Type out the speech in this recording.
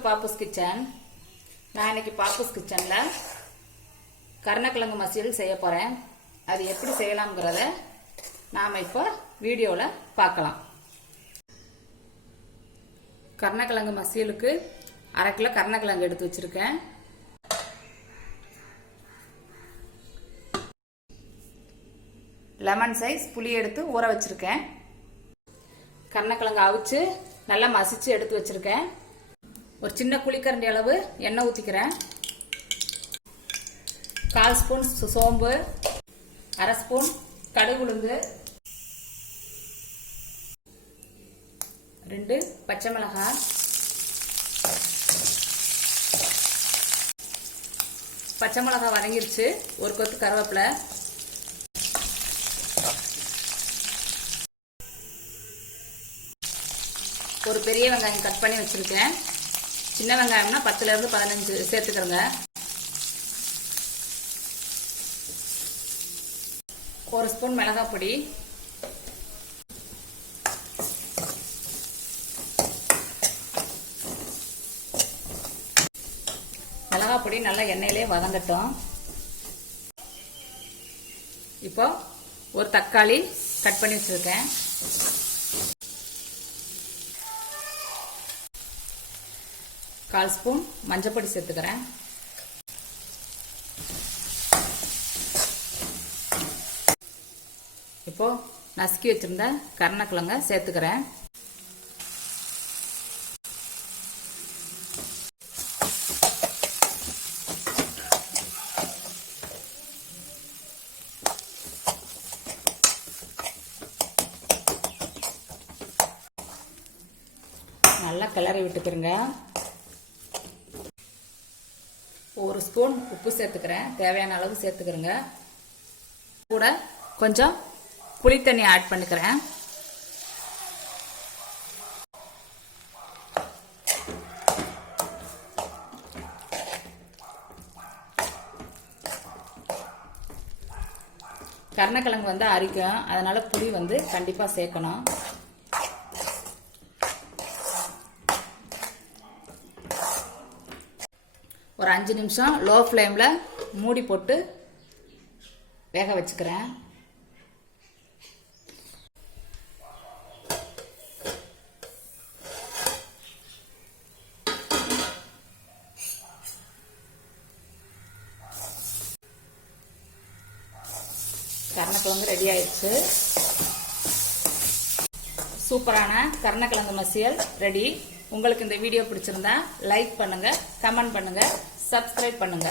Welcome to Pappus kitchen. நான் இன்னைக்கு பாப்புஸ் கிச்சன்ல கருணக்கிழங்கு மசியல் செய்ய போறேன். அது எப்படி செய்யலாம்ங்கறத நாம இப்போ வீடியோல பார்க்கலாம். கருணக்கிழங்கு மசியலுக்கு 1/2 கிலோ கருணக்கிழங்கு எடுத்து வச்சிருக்கேன். லெமன் சைஸ் புளி எடுத்து ஊற வச்சிருக்கேன். கருணக்கிழங்கு அவிச்சு நல்லா மசிச்சு எடுத்து வச்சிருக்கேன். ஒரு சின்ன குழிக்கரண்டி அளவு எண்ணெய் ஊற்றிக்கிறேன். 1/4 ஸ்பூன் சோம்பு, 1/2 ஸ்பூன் கடுகு உளுந்து, 2 பச்சை மிளகாய், பச்சை மிளகாய் வதங்கிருச்சு. ஒரு கொத்து கருவேப்பிலை, ஒரு பெரிய வெங்காயம் கட் பண்ணி வச்சிருக்கேன். சின்ன வெங்காயம்னா 10 இருந்து 15 சேர்த்துக்கிறேங்க. ஒரு ஸ்பூன் மிளகாய் பொடி, மிளகாய் பொடி நல்லா எண்ணெயிலே வதங்கட்டும். இப்போ ஒரு தக்காளி கட் பண்ணி வச்சிருக்கேன். கால் ஸ்பூன் மஞ்சள் பொடி சேர்த்துக்கிறேன். இப்போ நசுக்கி வச்சிருந்த கருணக்கிழங்க சேர்த்துக்கிறேன். நல்லா கிளறி விட்டுக்கிறேங்க. ஒரு ஸ்பூன் உப்பு சேர்த்துக்கிறேன். தேவையான அளவு சேர்த்துக்கிறேங்க. கூட கொஞ்சம் புளி தண்ணி ஆட் பண்ணிக்கிறேன். கருணக்கிழங்கு வந்து அரிக்கும், அதனால புளி வந்து கண்டிப்பா சேர்க்கணும். ஒரு 5 நிமிஷம் லோ ஃப்ளேம்ல மூடி போட்டு வேக வச்சுக்கிறேன். கருணக்கிழங்கு ரெடி ஆயிடுச்சு. சூப்பரான கருணக்கிழங்கு மசியல் ரெடி. உங்களுக்கு இந்த வீடியோ பிடிச்சிருந்தா லைக் பண்ணுங்க, கமெண்ட் பண்ணுங்க, சப்ஸ்கிரைப் பண்ணுங்க.